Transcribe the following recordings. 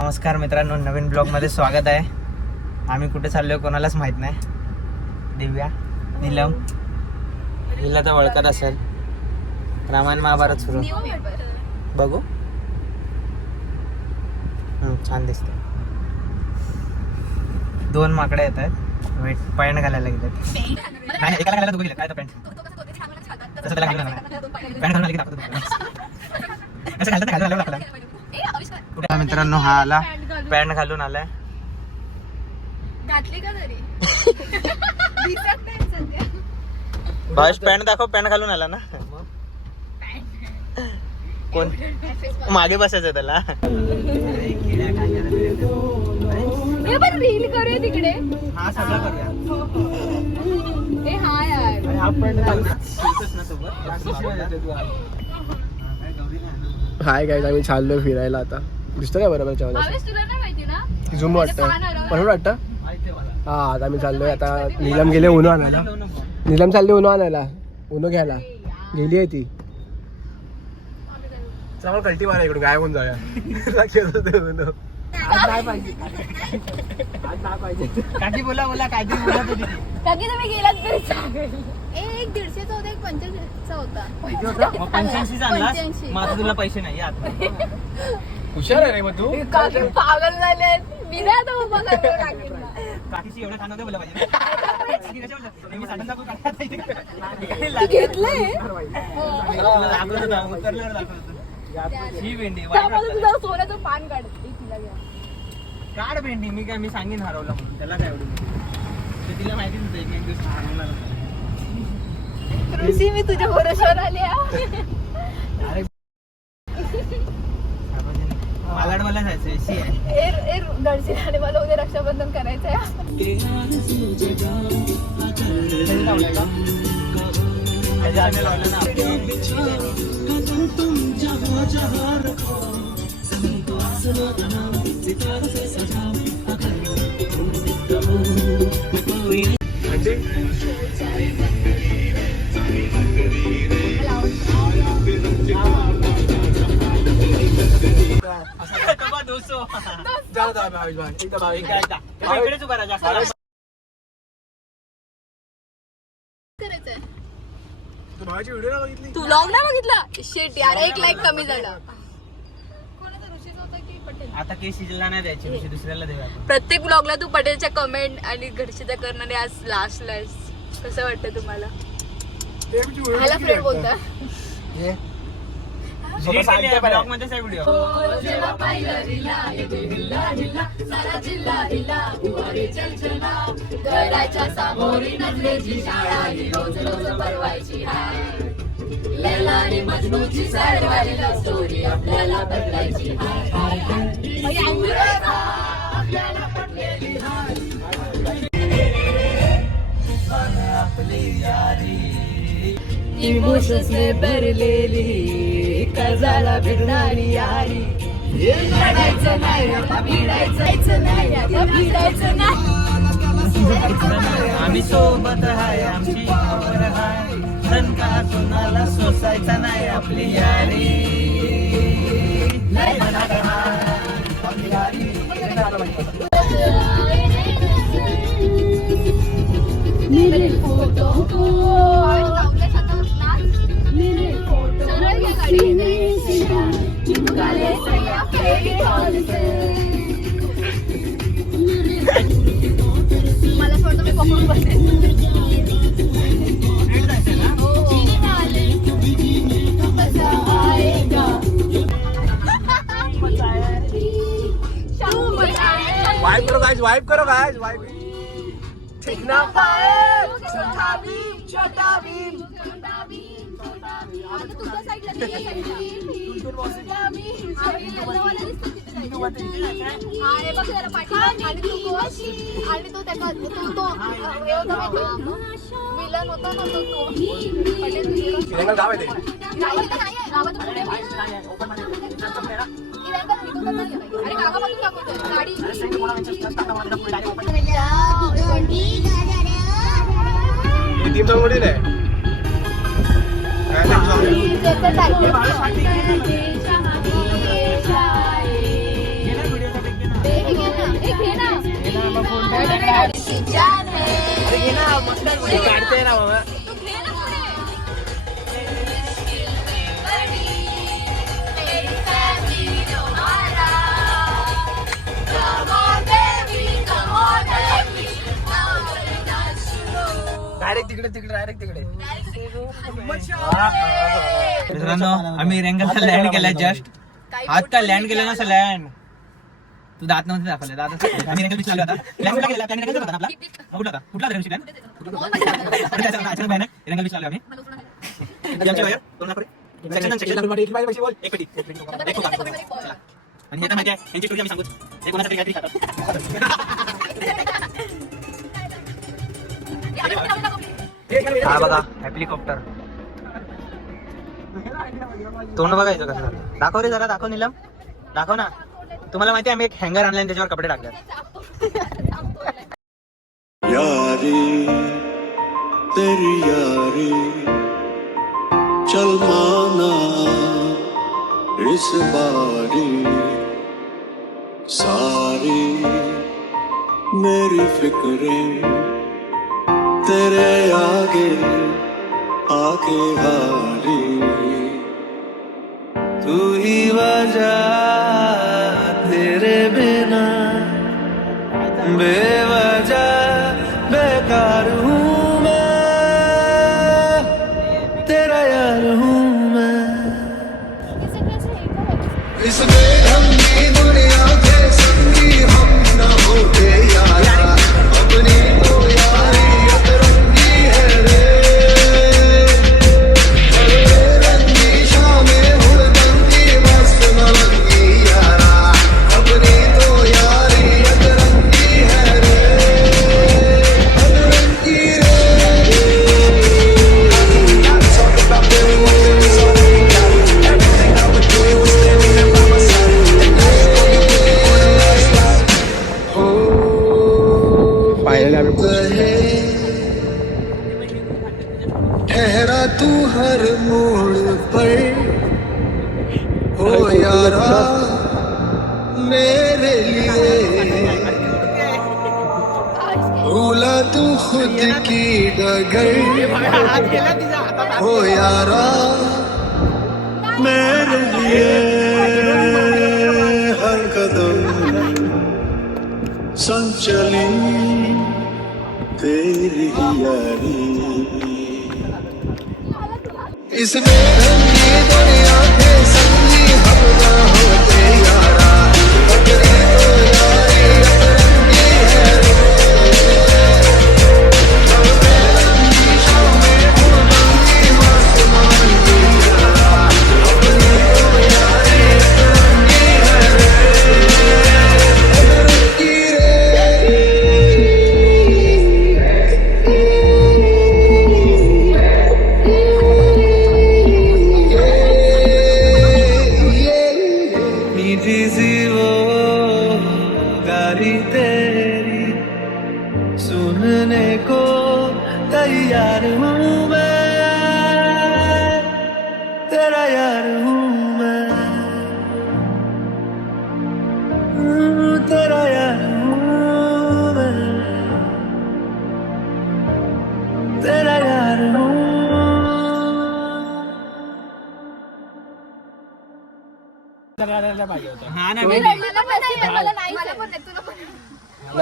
नमस्कार मित्रांनो, नवीन ब्लॉगमध्ये स्वागत आहे. आम्ही कुठे चाललोय कोणालाच माहित नाही. दिव्या, नीलम, हिला तर ओळखत असेल. रामायण महाभारत सुरू. बघू, छान दिसते. 2 माकडे येत आहेत. वेट, पॅन्ट घालायला गेलेत. नाही, एकाला घालायला दोघं गेले. काय तर पॅन्ट कसं त्याला घालून पॅन्ट घालून दाखवतो. कसं घालतं घालून दाखवला. मित्रांनो, हा आला पॅन्ट घालून आलाय. घातली का तरी दिसत नाही सध्या. भावेश पॅन्ट दाखव. पॅन्ट घालून आला ना. कोण मागे बसायचं त्याला. हे पण रील करूया तिकडे. हा सगळं करूया. ए हा यार, हाय काय आम्ही चाललोय फिरायला. आता दिसतं काय बरोबर आवेश तुला नाही माहिती ना? झूम वाटतं, बरोबर वाटतं. हा, आता आम्ही चाललोय. आता नीलम गेले उनो आणायला. नीलम चालली उनो आणायला, उनो घ्यायला गेली आहे ती. चांगलं कल्टी मारा इकडून, गायब होऊन जाऊया. काकी बोला बोला, काहीतरी बोला तो तिथे. काकी तुम्ही गेलात तरी चालेल. एक 150चा होता, एक 85चा होता. 85 आणलास. 85. मग आता तुला पैसे नाही आता. हुशार आहे रे मग तू. काकी पागल झाले. मी नाही आता उभा करायला लागेल ना. काकीची एवढं खाणं बोला पाहिजे. मी साठून दाखवू तू घेतलंय? ही भेंडी त्यामध्ये तुझं सोन्याचं पान काढ. तिला घ्या. काढ भेंडी. मी काय, मी सांगेन हरवलं म्हणून. त्याला काय एवढं ते तिला माहितीच होतं एक दिवस हरवणार होता. ऋषी, मी तुझ्या भरोश्यावर आले. अरे मालाडवाला जायचंय. शी आहे. दर्शन आणि मला उद्या रक्षाबंधन करायचंय. इकडेच उभा राहा जास्त. तू लॉग नाही बघितला? शेट यार, 1 लाईक कमी झाला. आता केस शिजला नाही द्यायची, विषय दुसऱ्याला देऊया आपण. प्रत्येक ब्लॉगला तू पटेलच्या कमेंट आणि घरचीच्या करणारे आज लास्टला आहेस. कसं वाटतं तुम्हाला? ह्याला फ्रेंड बोलता. ब्लॉग मध्येच आहे व्हिडिओ. घराच्या सामोरी नजरेची शाळा ही रोज रोज परवायची हाय. लैला आणि मजनूची साडवारी लव्ह स्टोरी आपल्याला बदलायची हाय. आपल्याला पटलेली हाय. आपली यारी इमोशन्सने भरलेली कर्जाला भिडणारी यारी. लढायचं नाही आता, भिडायचं नाही आता, भिडायचं नाही. आम्ही सोबत आहे, आमची खबर आहे. का कोणाला सोसायचा नाही आपली यारी. मेरे फोटो को मेरे फोटो चिपकाले सया फेविकॉल से. मला फोटो मी पकडून बसते. वाइप करो गाइस, वाइप करो गाइस, वाइप. ठीक ना पाए. छोटा भीम, छोटा भीम. तुझ्या साईडला छोटा भीम. अरे बघ जरा पाठी. आणि तू आणि तो त्याचा तो विलन होता ना तो. इरेंगल गाव आहे ते. गावात पुढे अरे गावामधून दाखवतोय गाडी. टीम सॉन्ग मध्ये आहे. काढते ना बाबा. डायरेक्ट तिकडे डायरेक्ट तिकडे. मित्रांनो आम्ही रेंगलला लँड केलाय जस्ट. आता लँड केलं ना लँड. तू दात नव्हते दाखवले दात आम्ही रेंगल बीच लावला होता. लँड कुठला गेलेला? प्लॅन रेंगल होता आपला. कुठला होता? कुठला रेंगल प्लॅन? अचानक बाहेर रेंगल बीच लावला आम्ही. आमच्या बाहेर दोन लाख एक पेटी चला. आणि आता माहिती आहे यांची स्टोरी आम्ही सांगू. हे कोणासाठी काहीतरी खातात. हा बघा हेलिकॉप्टर. तोंड बघायचं कसं. दाखव रे जरा दाखव नीलम. दाखव ना. तुम्हाला माहिती आहे आम्ही एक हँगर आणलाय त्याच्यावर कपडे टाकले. यारी तेरी यारी चल माना इस बारी सारी मेरी फिक्रें तेरे आगे आके हारी तू ही वजह तेरे बिना बेवजह बेकार हूँ मैं तेरा यार हूँ मैं इस बेढंगी दुनिया के संगी हम न होते यारा अपनी तो यारी अतरंगी है रे रंगी शामें हुड़दंगी मस्त मलंगी यारा अपनी तो यारी अतरंगी है रे अतरंगी रे. Talk about doing what there was all we got. Everything I would do was standing there by my side. And now you know you put me on the last ride. Finally आम्ही कहे ठहरा तू हर मोड़ पर हो यारा मेरे लिए भूला तू खुद की डगर हो यारा मेरे लिए हर कदम संचली तेरी यारी इस बेढंगी दुनिया के संगी हम ना होते यारा अपनी तो यारी अतरंगी है रे हम बेरंगी शामें हुड़दंगी मस्त मलंगी यारा अपनी तो यारी अतरंगी है रे अतरंगी रे. मीठी सी वो गारी तेरी सुनने को तैयार हूँ मैं तेरा यार हूँ मैं तेरा यार हूँ मैं तेरा यार हूँ. हा ना नाही,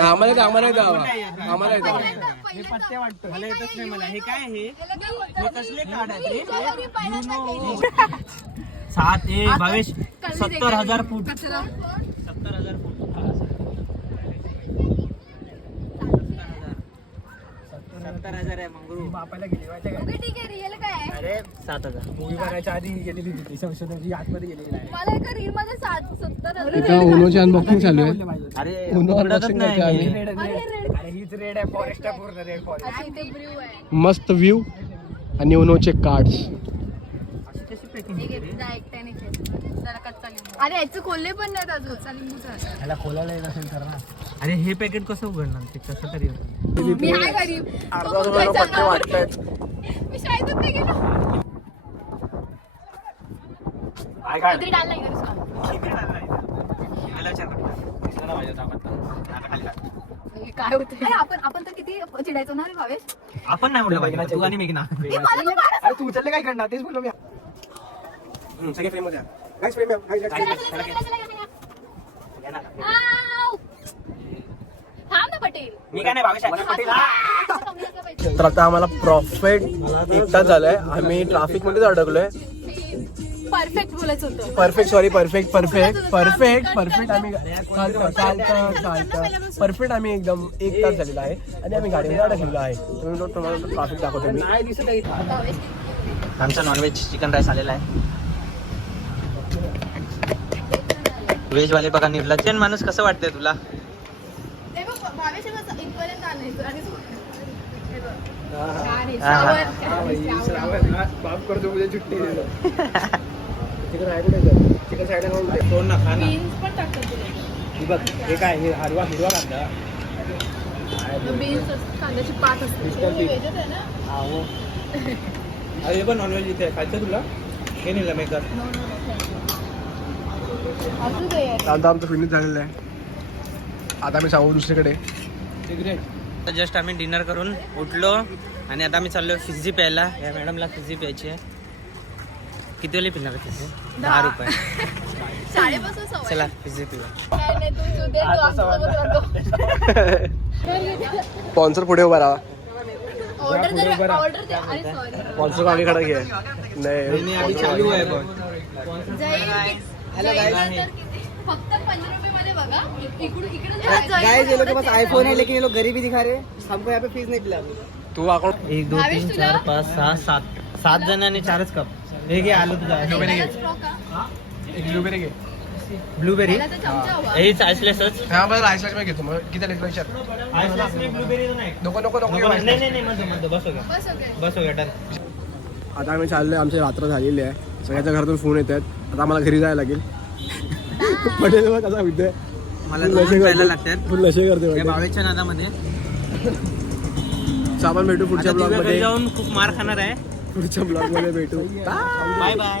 आम्हाला येतं आम्हाला येतं आम्हाला येतं. हे पत्ते वाटतं मला येतच नाही. मला हे काय हे कसले कार्ड आहेत रे? 7 भावेश 70,000 फूट 70,000 फूट 70,000 आहे मंगरू. बापाला गेली माहिती का? अरे 7,000. मूवी बघायच्या आधी गेलेली तिथे संशोधनाची आतमध्ये गेलेली नाही. मला इथं उनोची अनबॉक्सिंग चालू आहे. अरे उनो उघडतच अनबॉक्सिंग करतोय नाही. आम्ही. अरे हीच रेड आहे फॉरेस्ट आहे पूर्ण रेड फॉरेस्ट. मस्त व्ह्यू आणि उनोचे कार्ड्स. अशी कशी packing केली रे? अरे याचं खोलले पण नाहीत अजून लिंबूचं. ह्याला खोलायला येत असेल तर ना. अरे हे पॅकेट कसं उघडणार ते कसं तरी होतं. मी आहे गरीब. अर्धा दोन पत्ते वाटतायत. मी शाळेतच नाही गेलो. काय काय इकडे डाल नाही करू मला विचार ना. दिसलं ना माझ्या दामात. आता खाली टाक. काय होतं आपण तर किती चिडायचो ना रे भावेश. आपण नाही म्हटलं पाहिजे तू आणि मेघना. अरे तू उचलले काय करणार तेच बोललो मी. सगळे फ्रेम मध्ये गाईस फ्रेम थांब ना पटेल. मी काय नाही भावेश आहे. तर आता आम्हाला प्रॉफिट 1 तास झालाय. आम्ही ट्रॅफिक मध्येच अडकलोय. परफेक्ट बोलायचं होतं. परफेक्ट आम्ही चालतं परफेक्ट आम्ही एकदम 1 तास झालेला आहे आणि आम्ही गाडीमध्ये अडकलेलो आहे. तुम्हाला ट्रॅफिक दाखवतो मी. आमचा नॉनव्हेज चिकन राईस आलेला आहे. व्हेज वाले बघा निर्लज्जन माणूस. कसं वाटतंय तुला? बाप करतो उद्या छुट्टी चिकन आहे कुठे चिकन साईडला खाऊन दे. कोण ना खा ना. बघ हे काय हे हिरवा कांदा कांद्याची पात असते. अरे पण नॉनव्हेज इथे खायचं तुला? हे नेलं मेकर. आता आमचं फिनिश झालेलं आहे. आता मी सांगू दुसरीकडे. जस्ट आम्ही डिनर करून उठलो आणि आता आम्ही चाललो फिजी प्यायला. या मॅडमला फिजी प्यायची आहे. किती वेळी पिणार फिजी? 10 रुपये. शाळेपासून सवय. चला फिजी पिऊ. स्पॉन्सर पुढे उभा राहा. ऑर्डर द्या. अरे सॉरी. स्पॉन्सर आगे खडा घे. नाही अभी चालू आहे पण. फक्त 15 रुपये मध्ये बघा. गाइस ये लोग के पास आईफोन है लेकिन ये लोग गरीबी दिखा रहे हैं. हमको यहाँ पे फीस नहीं पिला. तू अकाउंट 1 2 3 4 5 6 7 जण आणि 4च कप. हे घे आलू तुझा. ब्लूबेरी घे. ब्लूबेरी हे आईसलेसच. हा बरं आईसलाच मी घेतो. मग किती लेट विचार आईसलेस में ब्लूबेरी नाही. नको नाही मग बस हो गया डन. आता आम्ही चाललोय. आमची रात्र झालेली आहे. सगळ्याच्या घरातून फोन येत आहेत. आता आम्हाला घरी जायला लागेल. पटेल बघ कसा विद्या मला दोन प्यायला लागतात. फुल नशे करते या बावेच्या नादामध्ये. आपण भेटू पुढच्या आता ब्लॉग दिव्या घरी मध्ये. जाऊन खूप मार खाणार आहे. पुढच्या ब्लॉग मध्ये भेटू. Bye bye.